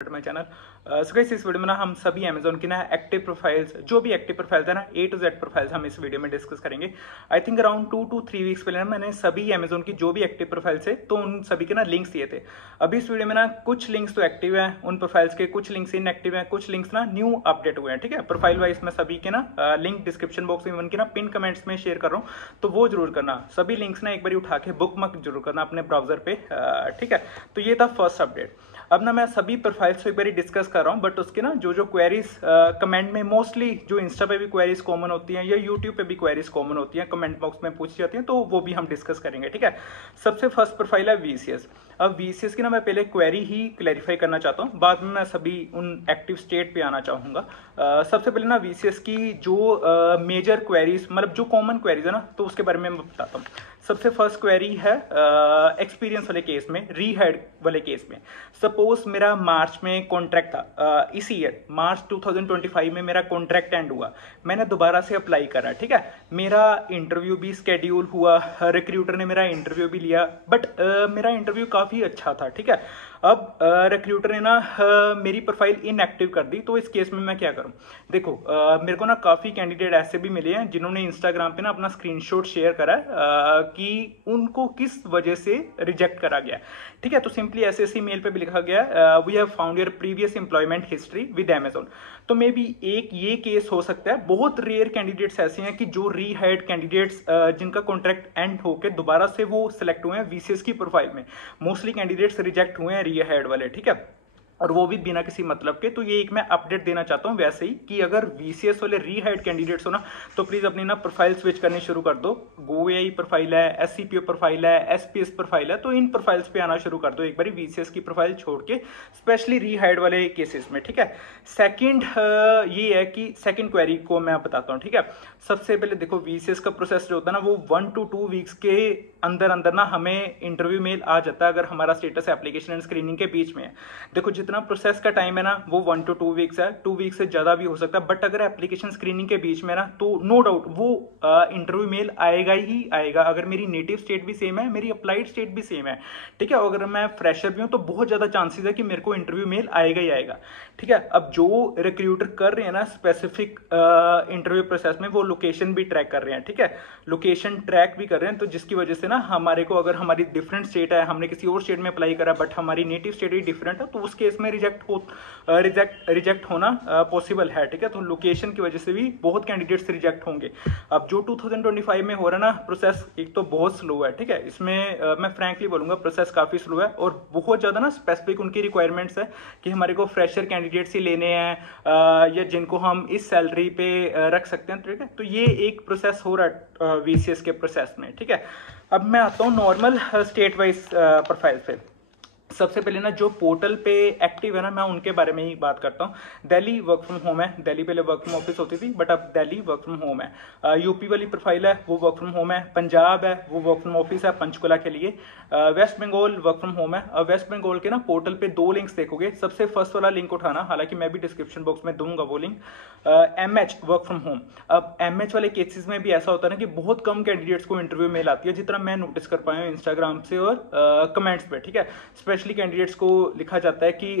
My channel. So guys, इस video में ना हम सभी अमेजोन की ना एक्टिव प्रोफाइल्स, जो भी एक्टिव प्रोफाइल्स है ना A to Z प्रोफाइल्स हम इस वीडियो में डिस्कस करेंगे। I think around 2 to 3 weeks पहले ना मैंने सभी अमेजोन की जो भी एक्टिव प्रोफाइल्स है तो उन सभी के ना लिंक्स दिए थे। अभी इस वीडियो में ना कुछ लिंक्स तो एक्टिव हैं उन प्रोफाइल्स के, कुछ लिंक्स इनएक्टिव हैं, कुछ लिंक्स ना न्यू अपडेट हुए हैं। ठीक है, प्रोफाइल वाइज मैं सभी के ना लिंक डिस्क्रिप्शन बॉक्स में इवन के ना पिन कमेंट्स में शेयर कर रहा हूँ, तो वो जरूर करना। सभी लिंक्स ना एक बार उठा के बुक मार्क जरूर करना अपने ब्राउजर पे। ठीक है, तो ये था फर्स्ट अपडेट। अब ना मैं सभी प्रोफाइल्स को एक बार डिस्कस कर रहा हूँ, बट उसके ना जो क्वेरीज कमेंट में मोस्टली जो इंस्टा पे भी क्वेरीज कॉमन होती हैं या यूट्यूब पे भी क्वेरीज कॉमन होती हैं, कमेंट बॉक्स में पूछी जाती हैं, तो वो भी हम डिस्कस करेंगे। ठीक है, सबसे फर्स्ट प्रोफाइल है VCS। अब VCS की ना मैं पहले क्वेरी ही क्लैरिफाई करना चाहता हूँ, बाद में मैं सभी उन एक्टिव स्टेट पे आना चाहूँगा। सबसे पहले ना VCS की जो मेजर क्वेरीज, मतलब जो कॉमन क्वेरीज है ना, तो उसके बारे में मैं बताता हूँ। सबसे फर्स्ट क्वेरी है एक्सपीरियंस वाले केस में, रीहायर वाले केस में। सपोज मेरा मार्च में कॉन्ट्रैक्ट था, इसी ईयर मार्च 2025 में मेरा कॉन्ट्रैक्ट एंड हुआ, मैंने दोबारा से अप्लाई करा। ठीक है, मेरा इंटरव्यू भी स्केड्यूल हुआ, रिक्रूटर ने मेरा इंटरव्यू भी लिया, बट मेरा इंटरव्यू काफ़ी अच्छा था। ठीक है, अब रिक्रूटर ने ना मेरी प्रोफाइल इनएक्टिव कर दी, तो इस केस में मैं क्या करूं? देखो, मेरे को ना काफ़ी कैंडिडेट ऐसे भी मिले हैं जिन्होंने इंस्टाग्राम पे ना अपना स्क्रीनशॉट शेयर करा कि उनको किस वजह से रिजेक्ट करा गया। ठीक है, तो सिंपली ऐसे ऐसी मेल पे भी लिखा गया, we have found your previous employment history with Amazon. तो मे बी एक ये केस हो सकता है। बहुत रेयर कैंडिडेट्स ऐसे हैं कि जो रीहायर्ड कैंडिडेट्स जिनका कॉन्ट्रैक्ट एंड होकर दोबारा से वो सिलेक्ट हुए हैं VCS की प्रोफाइल में। मोस्टली कैंडिडेट्स रिजेक्ट हुए हैं रीहायर्ड वाले। ठीक है, और वो भी बिना किसी मतलब के। तो ये एक मैं अपडेट देना चाहता हूँ वैसे ही, कि अगर VCS वाले रीहायर्ड कैंडिडेट्स हो ना, तो प्लीज अपनी ना प्रोफाइल स्विच करनी शुरू कर दो। GoAI प्रोफाइल है, SCPO प्रोफाइल है, SPS प्रोफाइल है, तो इन प्रोफाइल्स पे आना शुरू कर दो एक बार VCS की प्रोफाइल छोड़ के, स्पेशली रीहायर्ड वाले केसेस में। ठीक है, सेकंड ये है कि सेकंड क्वेरी को मैं बताता हूँ। ठीक है, सबसे पहले देखो, VCS का प्रोसेस जो होता है ना, वो 1 to 2 वीक्स के अंदर अंदर ना हमें इंटरव्यू मेल आ जाता है, अगर हमारा स्टेटस एप्लीकेशन एंड स्क्रीनिंग के बीच में है। देखो, जितना प्रोसेस का टाइम है ना, वो 1 to 2 वीक्स है, 2 वीक्स से ज्यादा भी हो सकता है, बट अगर एप्लीकेशन स्क्रीनिंग के बीच में ना, तो नो डाउट वो इंटरव्यू मेल आएगा ही आएगा। अगर मेरी नेटिव स्टेट भी सेम है, मेरी अप्लाइड स्टेट भी सेम है, ठीक है, अगर मैं फ्रेशर भी हूं, तो बहुत ज्यादा चांसेस है कि मेरे को इंटरव्यू मेल आएगा ही आएगा। ठीक है, अब जो रिक्रूटर कर रहे हैं ना स्पेसिफिक इंटरव्यू प्रोसेस में, वो लोकेशन भी ट्रैक कर रहे हैं। ठीक है, लोकेशन ट्रैक भी कर रहे हैं, तो जिसकी वजह से ना हमारे को, अगर हमारी डिफरेंट स्टेट है, हमने किसी और स्टेट में अप्लाई करा बट हमारी नेटिव स्टेट ही डिफरेंट है, तो उस केस में रिजेक्ट होना पॉसिबल है। ठीक है, तो लोकेशन की वजह से भी बहुत कैंडिडेट्स रिजेक्ट होंगे। अब जो 2025 में हो रहा है ना प्रोसेस, एक तो बहुत स्लो है। ठीक है, इसमें मैं फ्रैंकली बोलूंगा प्रोसेस काफी स्लो है, और बहुत ज्यादा ना स्पेसिफिक उनकी रिक्वायरमेंट्स है कि हमारे को फ्रेशर कैंडिडेट्स ही लेने हैं, या जिनको हम इस सैलरी पे रख सकते हैं। ठीक है, तो ये एक प्रोसेस हो रहा है VCS के प्रोसेस में। ठीक है, अब मैं आता हूँ नॉर्मल स्टेट वाइज प्रोफाइल पे। सबसे पहले ना जो पोर्टल पे एक्टिव है ना, मैं उनके बारे में ही बात करता हूँ। दिल्ली वर्क फ्रॉम होम है, दिल्ली पहले वर्क फ्रॉम ऑफिस होती थी, बट अब दिल्ली वर्क फ्रॉम होम है। यूपी वाली प्रोफाइल है, वो वर्क फ्रॉम होम है। पंजाब है, वो वर्क फ्रॉम ऑफिस है पंचकुला के लिए। West Bengal work from home है। अब वेस्ट बंगाल के ना पोर्टल पे 2 लिंक्स देखोगे, सबसे फर्स्ट वाला लिंक उठाना, हालांकि मैं भी डिस्क्रिप्शन बॉक्स में दूंगा वो link. MH work from home. अब MH वाले केसेस में भी ऐसा होता है ना कि बहुत कम कैंडिडेट्स को इंटरव्यू मेल आती है, जितना मैं नोटिस कर पाया हूँ इंस्टाग्राम से और कमेंट्स पे। ठीक है, स्पेशली कैंडिडेट्स को लिखा जाता है कि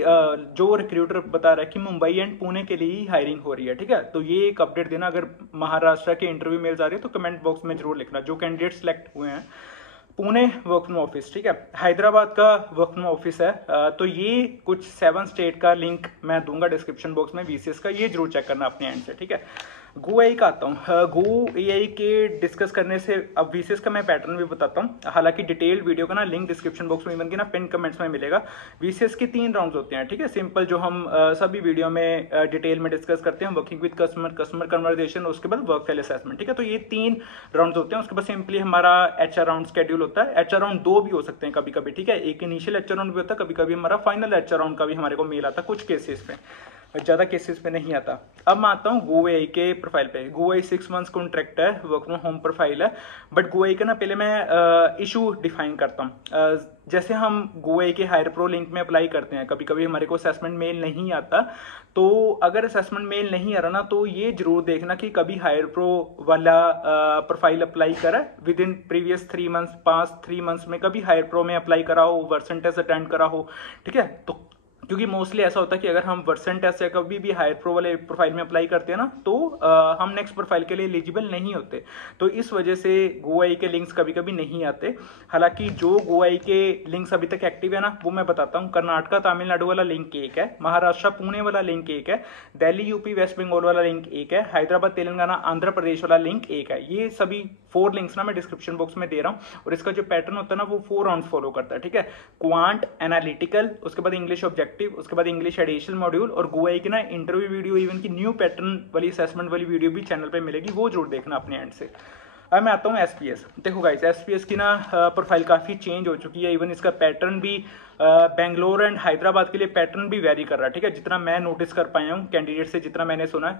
जो रिक्रूटर बता रहा है कि मुंबई एंड पुणे के लिए ही हायरिंग हो रही है। ठीक है, तो ये एक अपडेट देना। अगर महाराष्ट्र के इंटरव्यू मेल्स आ रही है तो कमेंट बॉक्स में जरूर लिखना जो कैंडिडेट सेलेक्ट हुए हैं। पुणे वर्क फ्रॉम ऑफिस, ठीक है, हैदराबाद का वर्क फ्रॉम ऑफिस है। तो ये कुछ 7 स्टेट का लिंक मैं दूंगा डिस्क्रिप्शन बॉक्स में VCS का, ये जरूर चेक करना अपने एंड से। ठीक है, GoAI का आता हूँ। GoAI के डिस्कस करने से अब VCS का मैं पैटर्न भी बताता हूँ, हालांकि डिटेल्ड वीडियो का ना लिंक डिस्क्रिप्शन बॉक्स में इवन की ना पिन कमेंट्स में मिलेगा। VCS के 3 राउंड्स होते हैं। ठीक है, सिंपल जो हम सभी वीडियो में डिटेल में डिस्कस करते हैं, working with customer, customer conversation, उसके बाद वर्क फाइल असेसमेंट। ठीक है, तो ये 3 राउंड होते हैं। उसके बाद सिंपली हमारा HR राउंड शेड्यूल होता है। HR राउंड 2 भी हो सकते हैं कभी कभी। ठीक है, एक इनिशियल HR राउंड भी होता है, कभी कभी हमारा फाइनल HR राउंड का भी हमारे को मेल आता है, कुछ केसेस पे, ज्यादा केसेस पे नहीं आता। अब मैं आता हूँ GoAI के प्रोफाइल पे। GoAI 6 मंथ्स कॉन्ट्रैक्ट है, वर्क फ्रॉम होम प्रोफाइल है, बट GoAI का ना पहले मैं इशू डिफाइन करता हूँ। जैसे हम GoAI के हायर प्रो लिंक में अप्लाई करते हैं, कभी कभी हमारे को असेसमेंट मेल नहीं आता, तो अगर असेसमेंट मेल नहीं आ रहा ना, तो ये जरूर देखना कि कभी हायर प्रो वाला प्रोफाइल अप्लाई करा with in previous 3 months, past 3 months में कभी हायर प्रो में अप्लाई करा हो, वर्सन टेस्ट अटेंड करा हो। ठीक है, तो क्योंकि मोस्टली ऐसा होता है कि अगर हम वर्सन टेस्ट या कभी भी हायर प्रो वाले प्रोफाइल में अप्लाई करते हैं ना, तो हम नेक्स्ट प्रोफाइल के लिए एलिजिबल नहीं होते। तो इस वजह से GoAI के लिंक्स कभी कभी नहीं आते। हालांकि जो GoAI के लिंक्स अभी तक एक्टिव है ना, वो मैं बताता हूँ। कर्नाटका तमिलनाडु वाला लिंक एक है, महाराष्ट्र पुणे वाला लिंक एक है, दिल्ली यूपी वेस्ट बंगाल वाला लिंक एक है, हैदराबाद तेलंगाना आंध्र प्रदेश वाला लिंक एक है। ये सभी 4 लिंक्स ना मैं डिस्क्रिप्शन बॉक्स में दे रहा हूँ, और इसका जो पैटर्न होता है ना, वो 4 राउंड फॉलो करता है, ठीक है। क्वांट, एनालिटिकल, उसके बाद इंग्लिश ऑब्जेक्टिव, उसके बाद इंग्लिश एडिशनल मॉड्यूल, और GoAI की ना इंटरव्यू वीडियो, इवन की न्यू पैटर्न वाली असेसमेंट वाली वीडियो भी चैनल पे मिलेगी, वो जरूर देखना अपने एंड से। अब मैं आता हूँ SPS। देखो गाइस, SPS की ना प्रोफाइल काफ़ी चेंज हो चुकी है। इवन इसका पैटर्न भी बेंगलोर एंड हैदराबाद के लिए पैटर्न भी वेरी कर रहा है, ठीक है। जितना मैं नोटिस कर पाया हूँ कैंडिडेट से, जितना मैंने सुना है,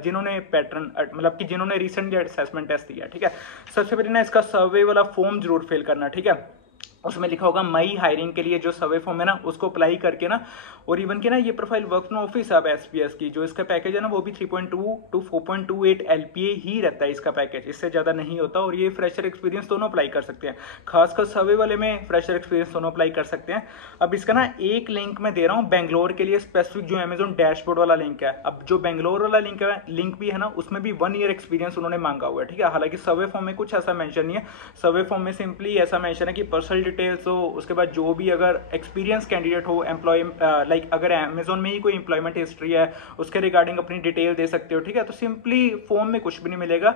जिन्होंने पैटर्न मतलब कि जिन्होंने रिसेंट असेसमेंट टेस्ट दिया, ठीक है। सबसे पहले ना इसका सर्वे वाला फॉर्म जरूर फिल करना, ठीक है। उसमें लिखा होगा मई हायरिंग के लिए जो सर्वे फॉर्म है ना, उसको अप्लाई करके ना, और इवन के ना ये प्रोफाइल वर्क फ्रॉम ऑफिस अब SPS की जो इसका पैकेज है ना, वो भी 3.2 to 4.28 LPA ही रहता है इसका पैकेज, इससे ज्यादा नहीं होता। और ये फ्रेशर एक्सपीरियंस दोनों अप्लाई कर सकते हैं, खासकर सर्वे वाले में फ्रेशर एक्सपीरियंस दोनों अप्लाई कर सकते हैं। अब इसका ना एक लिंक मैं दे रहा हूँ बेंगलोर के लिए स्पेसिफिक, जो अमेजोन डैशबोर्ड वाला लिंक है। अब जो बेंगलोर वाला लिंक भी है ना, उसमें भी 1 ईयर एक्सपीरियंस उन्होंने मांगा हुआ है, ठीक है। हालांकि सर्वे फॉर्म में कुछ ऐसा मेंशन नहीं है, सर्वे फॉर्म में सिंपली ऐसा मेंशन है कि पर्सनल डिटेल्स हो, उसके बाद जो भी अगर एक्सपीरियंस कैंडिडेट हो, एम्प्लॉय लाइक अगर अमेजोन में ही कोई एम्प्लॉयमेंट हिस्ट्री है, उसके रिगार्डिंग अपनी डिटेल दे सकते हो, ठीक है। तो सिंपली फॉर्म में कुछ भी नहीं मिलेगा।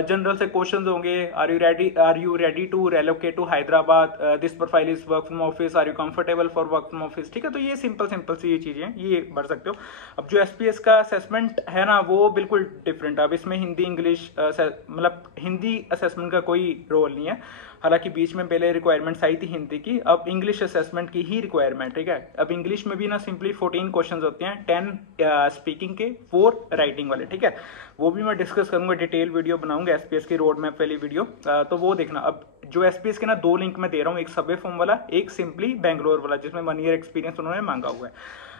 जनरल से क्वेश्चंस होंगे, are you ready to relocate to Hyderabad, this profile is work from office, are you comfortable for work from office, ठीक है। तो ये सिंपल सी ये चीजें ये भर सकते हो। अब जो SPS का असेसमेंट है ना, वो बिल्कुल डिफरेंट है। अब इसमें हिंदी इंग्लिश मतलब हिंदी असेसमेंट का कोई रोल नहीं है। हालांकि बीच में पहले रिक्वायरमेंट्स आई थी हिंदी की, अब इंग्लिश असेसमेंट की ही रिक्वायरमेंट, ठीक है। अब इंग्लिश में भी ना सिंपली 14 क्वेश्चंस होते हैं, 10 स्पीकिंग के, 4 राइटिंग वाले, ठीक है। वो भी मैं डिस्कस करूंगा, डिटेल वीडियो बनाऊंगा SPS की रोड मैप वाली वीडियो, तो वो देखना। अब जो SPS के ना 2 लिंक मैं दे रहा हूँ, एक सर्वे फॉर्म वाला, एक सिंपली बेंगलोर वाला, जिसमें 1 ईयर एक्सपीरियंस उन्होंने मांगा हुआ है।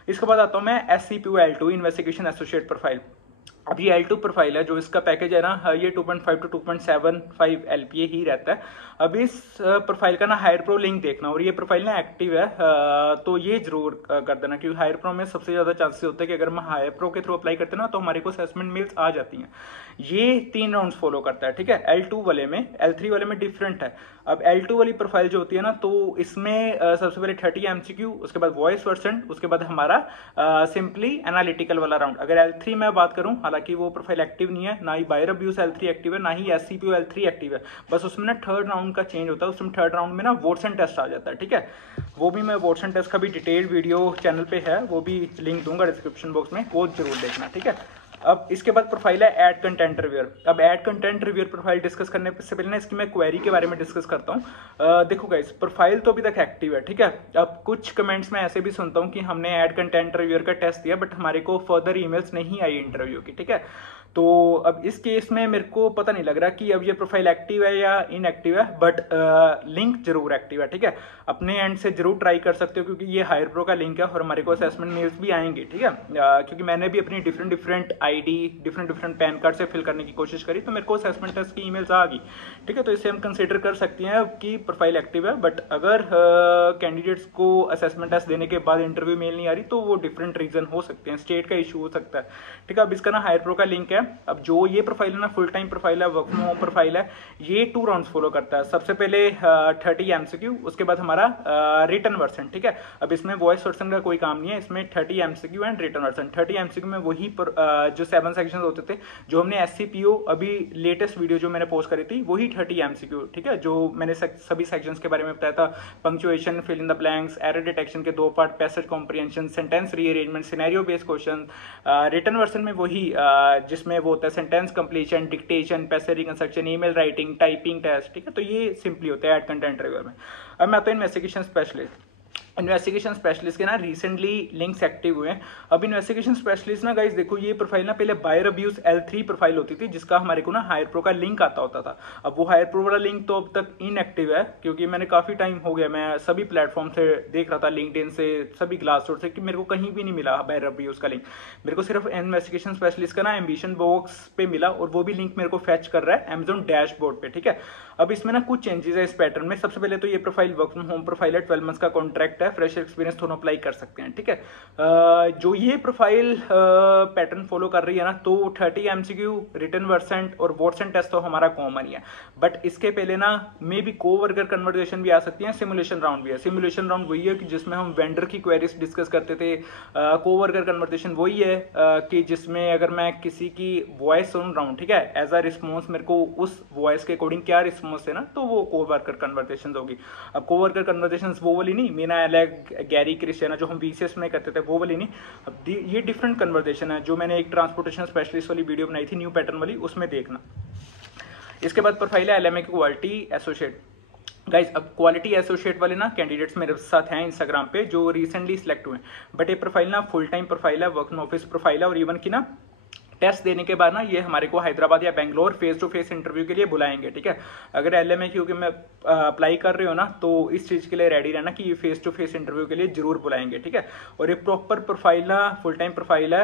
इसके बाद आता हूँ मैं SCPO L2 investigation associate profile. अब ये L2 प्रोफाइल है, जो इसका पैकेज है ना, ये 2.5 to 2.75 LPA ही रहता है। अब इस प्रोफाइल का ना हायर प्रो लिंक देखना, और ये प्रोफाइल ना एक्टिव है, तो ये जरूर कर देना, क्योंकि हायर प्रो में सबसे ज्यादा चांसेस होते हैं कि अगर हम हायर प्रो के थ्रू अप्लाई करते हैं ना, तो हमारे को असेसमेंट मेल्स आ जाती हैं। ये 3 राउंड्स फॉलो करता है, ठीक है। L2 वाले में, L3 वाले में डिफरेंट है। अब L2 वाली प्रोफाइल जो होती है ना, तो इसमें सबसे पहले 30 MCQ, उसके बाद वॉइस वर्सन, उसके बाद हमारा सिंपली एनालिटिकल वाला राउंड। अगर L3 में बात करूं, हालांकि वो प्रोफाइल एक्टिव नहीं है, ना ही बायर अब्यूज L3 एक्टिव है, ना ही SCPO L3 एक्टिव है, बस उसमें ना 3rd राउंड का चेंज होता है। उसमें 3rd राउंड में ना वोट्सन टेस्ट आ जाता है, ठीक है। वो भी मैं वोट्सन टेस्ट का भी डिटेल्ड वीडियो चैनल पे है, वो भी लिंक दूंगा डिस्क्रिप्शन बॉक्स में, वो जरूर देखना, ठीक है। अब इसके बाद प्रोफाइल है ऐड कंटेंट रिव्यूअर। अब add content reviewer profile discuss करने से पहले ना इसकी मैं क्वेरी के बारे में डिस्कस करता हूँ। देखो गाइस, प्रोफाइल तो अभी तक एक्टिव है, ठीक है। अब कुछ कमेंट्स में ऐसे भी सुनता हूँ कि हमने ऐड कंटेंट रिव्यूअर का टेस्ट दिया, बट हमारे को फर्दर ईमेल्स नहीं आई इंटरव्यू की, ठीक है। तो अब इस केस में मेरे को पता नहीं लग रहा कि अब ये प्रोफाइल एक्टिव है या इनएक्टिव है, बट लिंक जरूर एक्टिव है, ठीक है। अपने एंड से जरूर ट्राई कर सकते हो, क्योंकि ये हायर प्रो का लिंक है और हमारे को असेसमेंट मेल्स भी आएंगे, ठीक है। क्योंकि मैंने भी अपनी different ID different pan card से फिल करने की कोशिश करी, तो मेरे को असेसमेंट टेस्ट की ईमेल्स आ गई, ठीक है। तो इसे हम कंसिडर कर सकते हैं कि प्रोफाइल एक्टिव है। बट अगर कैंडिडेट्स को असेसमेंट टेस्ट देने के बाद इंटरव्यू मेल नहीं आ रही, तो वो डिफरेंट रीजन हो सकते हैं, स्टेट का इशू हो सकता है, ठीक है। अब इसका ना हायर प्रो का लिंक है। अब जो ये प्रोफाइल है ना, फुल टाइम प्रोफाइल है, वर्क फ्रॉम होम प्रोफाइल है। ये 2 राउंड्स फॉलो करता है। सबसे पहले 30 MCQ, उसके बाद हमारा रिटर्न वर्सन, ठीक है। अब इसमें वॉइस वर्सन का कोई काम नहीं है, इसमें 30 MCQ and return version. 30 MCQ में वही जो 7 सेक्शंस होते थे, जो हमने SCPO अभी लेटेस्ट वीडियो जो मैंने पोस्ट करी थी, वही 30 MCQ, ठीक है। जो मैंने सभी सेक्शंस के बारे में बताया था, punctuation, fill in the blanks, error detection के 2 part, passage comprehension, sentence rearrangement, scenario based question. Return version में वही जिसमें वो होता है sentence completion, dictation, passage reconstruction, email writing, typing test, ठीक है। तो ये सिंपली होता है ऐड कंटेंट रिव्यूअर में। अब मैं आता हूं इन्वेस्टिगेशन स्पेशलिस्ट। इन्वेस्टिगेशन स्पेशलिस्ट के ना रिसेंटली लिंक्स एक्टिव हुए हैं। अब इन्वेस्टिगेशन स्पेशलिस्ट ना गाइस देखो, ये प्रोफाइल ना पहले बायर अब्यूज L3 प्रोफाइल होती थी, जिसका हमारे को ना हायर प्रो का लिंक आता होता था। अब वो हायर प्रो वाला लिंक तो अब तक इनएक्टिव है, क्योंकि मैंने काफी टाइम हो गया, मैं सभी प्लेटफॉर्म से देख रहा था, लिंक्डइन से, सभी ग्लासडोर से, कि मेरे को कहीं भी नहीं मिला बायर अब्यूज का लिंक। मेरे को सिर्फ इन्वेस्टिगेशन स्पेशलिस्ट का ना एम्बिशन बॉक्स पे मिला, और वो भी लिंक मेरे को फैच कर रहा है अमेजोन डैशबोर्ड पे, ठीक है। अब इसमें ना कुछ चेंजेस है इस पैटर्न में। सबसे पहले तो ये profile work from home profile है, 12 मंथ्स का कॉन्ट्रैक्ट है। है, फ्रेशर एक्सपीरियंस दोनों अप्लाई कर सकते हैं, ठीक है। जो ये प्रोफाइल पैटर्न फॉलो कर रही है ना, तो 30 MCQ, रिटन वर्सेंट और वॉटसन टेस्ट तो हमारा कॉमन ही है। बट इसके पहले ना मे बी कोवर्कर कन्वर्सेशन भी आ सकती है, सिमुलेशन राउंड भी है। सिमुलेशन राउंड वही है कि जिसमें हम वेंडर की क्वेरीज डिस्कस करते थे। कोवर्कर कन्वर्सेशन वही है कि जिसमें अगर मैं किसी की वॉइस सुन रहा हूँ, ठीक है, एज अ रिस्पॉन्स मेरे को उस वॉइस के अकॉर्डिंग क्या रिस्पॉन्स है ना, तो वो कोवर्कर कन्वर्सेशन होगी। अब कोवर्कर कन्वर्सेशन वो वाली नहीं, मीना एलेक, गैरी, क्रिस्टियाना जो हम VCS में करते थे वो वाली नहीं। अब ये डिफरेंट कन्वर्सेशन है जो मैंने एक ट्रांसपोर्टेशन स्पेशलिस्ट वाली वीडियो बनाई थी न्यू पैटर्न वाली, उसमें देखना। इसके बाद प्रोफाइल है LMA की क्वालिटी एसोसिएट। गाइज अब क्वालिटी एसोसिएट वाले ना कैंडिडेट्स मेरे साथ हैं इंस्टाग्राम पे जो रिसेंटली सिलेक्ट हुए, बट ये प्रोफाइल ना फुल टाइम प्रोफाइल है, वर्क इन ऑफिस प्रोफाइल है, और इवन की ना टेस्ट देने के बाद ना ये हमारे को हैदराबाद या Bangalore face to face interview के लिए बुलाएंगे, ठीक है। अगर LMA क्योंकि मैं अप्लाई कर रहे हो ना, तो इस चीज के लिए रेडी रहना कि ये फेस टू फेस इंटरव्यू के लिए जरूर बुलाएंगे, ठीक है। और ये प्रॉपर प्रोफाइल ना फुल टाइम प्रोफाइल है,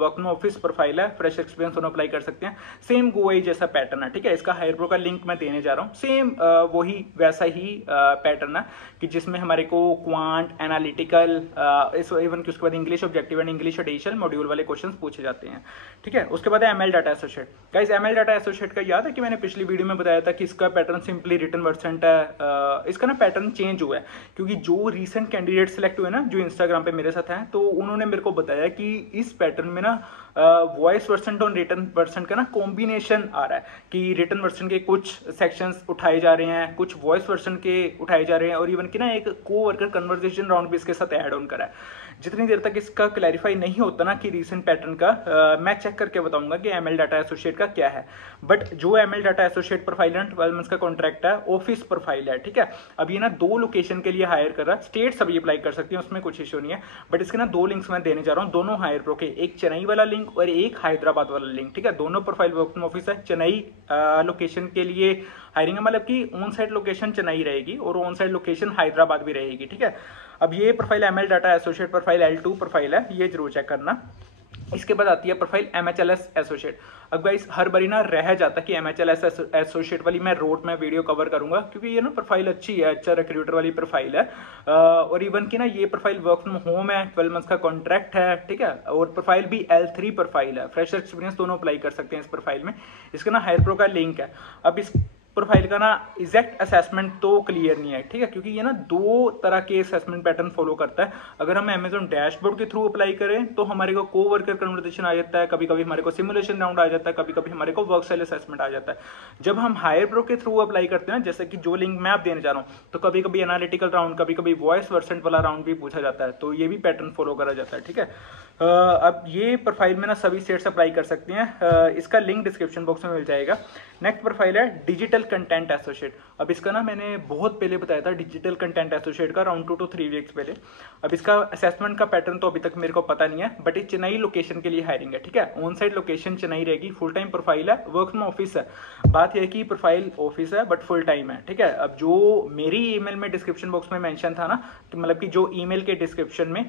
वर्क इन ऑफिस प्रोफाइल है, फ्रेश एक्सपीरियंस दोनों अप्लाई कर सकते हैं। सेम गोवाई जैसा पैटर्न है, ठीक है। इसका हायर प्रो का लिंक मैं देने जा रहा हूँ, सेम वही वैसा ही पैटर्न है कि जिसमें हमारे को क्वांट, एनालिटिकल, इवन उसके बाद English objective and English additional module वाले क्वेश्चन पूछे जाते हैं, ठीक है। उसके बाद है ML data associate. Guys ML data associate का याद है कि मैंने पिछली वीडियो में बताया था कि इसका पैटर्न सिंपली रिटन वर्सेंट है। इसका ना पैटर्न चेंज हुआ है क्योंकि जो रीसेंट कैंडिडेट सिलेक्ट हुए ना, जो इंस्टाग्राम पे मेरे साथ हैं, तो उन्होंने मेरे को बताया कि इस पैटर्न में ना वॉइस वर्सेंट और रिटन वर्सेंट का ना कॉम्बिनेशन आ रहा है कि रिटन वर्सेंट के कुछ सेक्शंस उठाए जा रहे हैं, कुछ वॉइस वर्सेंट के उठाए जा रहे हैं, और इवन कि ना एक कोवर्कर कन्वर्सेशन राउंड भी इसके साथ ऐड ऑन करा है। जितनी देर तक इसका क्लैरिफाई नहीं होता ना कि रीसेंट पैटर्न का, मैं चेक करके बताऊंगा कि ML डाटा एसोसिएट का क्या है। बट जो ML डाटा एसोसिएट प्रोफाइल है 12 मंथ्स का कॉन्ट्रैक्ट है, ऑफिस प्रोफाइल है, ठीक है। अब ये ना 2 लोकेशन के लिए हायर कर रहा है, स्टेट सभी अप्लाई कर सकती है, उसमें कुछ इश्यू नहीं है। बट इसके ना 2 लिंक्स मैं देने जा रहा हूँ, दोनों हायर प्रो के, एक चेन्नई वाला लिंक और एक हैदराबाद वाला लिंक, ठीक है। दोनों प्रोफाइल वर्क फ्रॉम ऑफिस है। चेन्नई लोकेशन के लिए हायरिंग है, मतलब कि ऑन साइड लोकेशन चेन्नई रहेगी और ऑन साइड लोकेशन हैदराबाद भी रहेगी, ठीक है। अब ये profile ML data associate profile L2 profile है, ये जरूर चेक करना। इसके बाद आती है प्रोफाइल MHLS एसोसिएट। अब गाइस हर बारी ना रह जाता कि MHLS एसोसिएट वाली मैं रोड में वीडियो कवर करूंगा क्योंकि ये ना प्रोफाइल अच्छी है, अच्छा रिक्रूटर वाली प्रोफाइल है, और इवन की ना ये प्रोफाइल वर्क फ्रॉम होम है, 12 मंथ्स का कॉन्ट्रैक्ट है, ठीक है। और प्रोफाइल भी L3 प्रोफाइल है, फ्रेशर एक्सपीरियंस दोनों अप्लाई कर सकते हैं इस प्रोफाइल में। इसका ना हायर प्रो का लिंक है। अब इस प्रोफाइल का ना एग्जैक्ट असेसमेंट तो क्लियर नहीं है, ठीक है, क्योंकि ये ना 2 तरह के असेसमेंट पैटर्न फॉलो करता है। अगर हम Amazon डैशबोर्ड के थ्रू अप्लाई करें तो हमारे को कोवर्कर कन्वर्सेशन आ जाता है, कभी कभी हमारे को सिमुलेशन राउंड आ जाता है, कभी कभी हमारे को वर्क स्टाइल असेसमेंट आ जाता है। जब हम हायर प्रो के थ्रू अप्लाई करते हैं, जैसे कि जो लिंक मैं आप देने जा रहा हूँ, तो कभी कभी एनालिटिकल राउंड, कभी कभी वॉइस वर्सेंट वाला राउंड भी पूछा जाता है, तो ये भी पैटर्न फॉलो करा जाता है, ठीक है। अब ये प्रोफाइल में ना सभी स्टेट्स अप्लाई कर सकती हैं, इसका लिंक डिस्क्रिप्शन बॉक्स में मिल जाएगा। नेक्स्ट प्रोफाइल है डिजिटल कंटेंट एसोसिएट। अब इसका ना मैंने बहुत पहले बताया था डिजिटल कंटेंट एसोसिएट का, अराउंड 2 to 3 वीक्स पहले। अब इसका असेसमेंट का पैटर्न तो अभी तक मेरे को पता नहीं है, बट ये चेन्नई लोकेशन के लिए हायरिंग है, ठीक है। ऑन साइड लोकेशन चेन्नई रहेगी, फुल टाइम प्रोफाइल है, वर्क फ्रॉम ऑफिस है। बात यह है कि प्रोफाइल ऑफिस है बट फुल टाइम है, ठीक है। अब जो मेरी ईमेल में डिस्क्रिप्शन बॉक्स में मेंशन था ना, कि मतलब कि जो ईमेल के डिस्क्रिप्शन में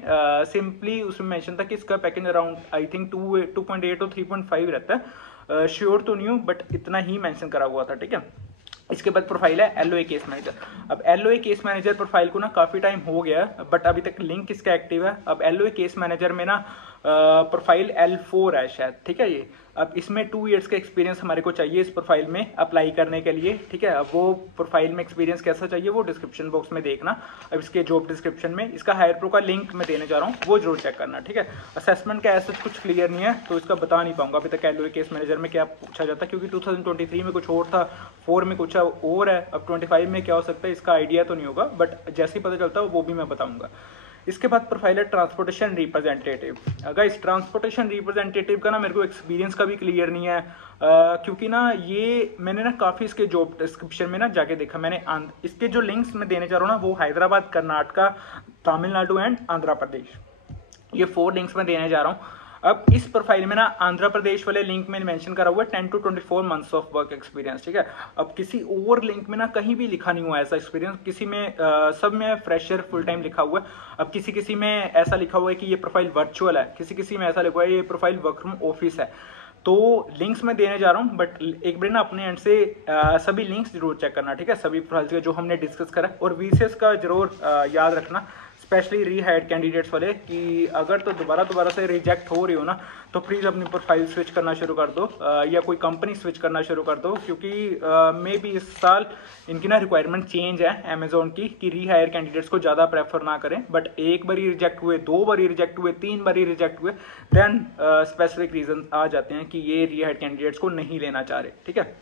सिंपली उसमें मेंशन था कि इसका पैकेज अराउंड आई थिंक 2.8 और 3.5 रहता है, श्योर तो नहीं हूँ बट इतना ही मेंशन करा हुआ था, ठीक है। इसके बाद प्रोफाइल है LOA केस मैनेजर। अब LOA केस मैनेजर प्रोफाइल को ना काफी टाइम हो गया बट अभी तक लिंक इसका एक्टिव है। अब LOA केस मैनेजर में ना प्रोफाइल L4 है शायद, ठीक है। ये अब इसमें 2 इयर्स का एक्सपीरियंस हमारे को चाहिए इस प्रोफाइल में अप्लाई करने के लिए, ठीक है। अब वो प्रोफाइल में एक्सपीरियंस कैसा चाहिए वो डिस्क्रिप्शन बॉक्स में देखना। अब इसके जॉब डिस्क्रिप्शन में इसका हायर प्रो का लिंक मैं देने जा रहा हूँ, वो जरूर चेक करना, ठीक है। असेसमेंट का ऐसा कुछ क्लियर नहीं है तो इसका बता नहीं पाऊंगा अभी तक LOA केस मैनेजर में क्या पूछा जाता है, क्योंकि 2023 में कुछ और था, 4 में कुछ और है, अब 25 में क्या हो सकता है इसका आइडिया तो नहीं होगा, बट जैसे ही पता चलता है वो भी मैं बताऊंगा। इसके बाद प्रोफाइल है ट्रांसपोर्टेशन रिप्रेजेंटेटिव। अगर इस ट्रांसपोर्टेशन रिप्रेजेंटेटिव का ना मेरे को एक्सपीरियंस का भी क्लियर नहीं है, क्योंकि ना ये मैंने ना काफ़ी इसके जॉब डिस्क्रिप्शन में ना जाके देखा मैंने। इसके जो लिंक्स मैं देने जा रहा हूँ ना वो हैदराबाद, कर्नाटका, तमिलनाडु एंड आंध्र प्रदेश, ये 4 लिंक्स मैं देने जा रहा हूँ। अब इस प्रोफाइल में ना आंध्र प्रदेश वाले लिंक में मेंशन करा हुआ है 10 to 24 months of work experience, ठीक है। अब किसी और लिंक में ना कहीं भी लिखा नहीं हुआ ऐसा एक्सपीरियंस, किसी में सब में फ्रेशर फुल टाइम लिखा हुआ है। अब किसी किसी में ऐसा लिखा हुआ है कि ये प्रोफाइल वर्चुअल है, किसी किसी में ऐसा लिखा हुआ है ये प्रोफाइल वर्क फ्रॉम ऑफिस है। तो लिंक्स में देने जा रहा हूँ बट एक बार ना अपने एंड से सभी लिंक्स जरूर चेक करना, ठीक है, सभी प्रोफाइल्स का जो हमने डिस्कस करा। और VCS का जरूर याद रखना, स्पेशली रीहायर्ड कैंडिडेट्स वाले, कि अगर तो दोबारा से रिजेक्ट हो रही हो ना, तो प्लीज़ अपनी प्रोफाइल स्विच करना शुरू कर दो, या कोई कंपनी स्विच करना शुरू कर दो, क्योंकि मे बी इस साल इनकी ना रिक्वायरमेंट चेंज है अमेजोन की, कि रीहायर कैंडिडेट्स को ज़्यादा प्रेफर ना करें। बट एक बार रिजेक्ट हुए, 2 बार रिजेक्ट हुए, 3 बार रिजेक्ट हुए, देन स्पेसिफिक रीजन आ जाते हैं कि ये रीहायर कैंडिडेट्स को नहीं लेना चाह रहे। ठीक है।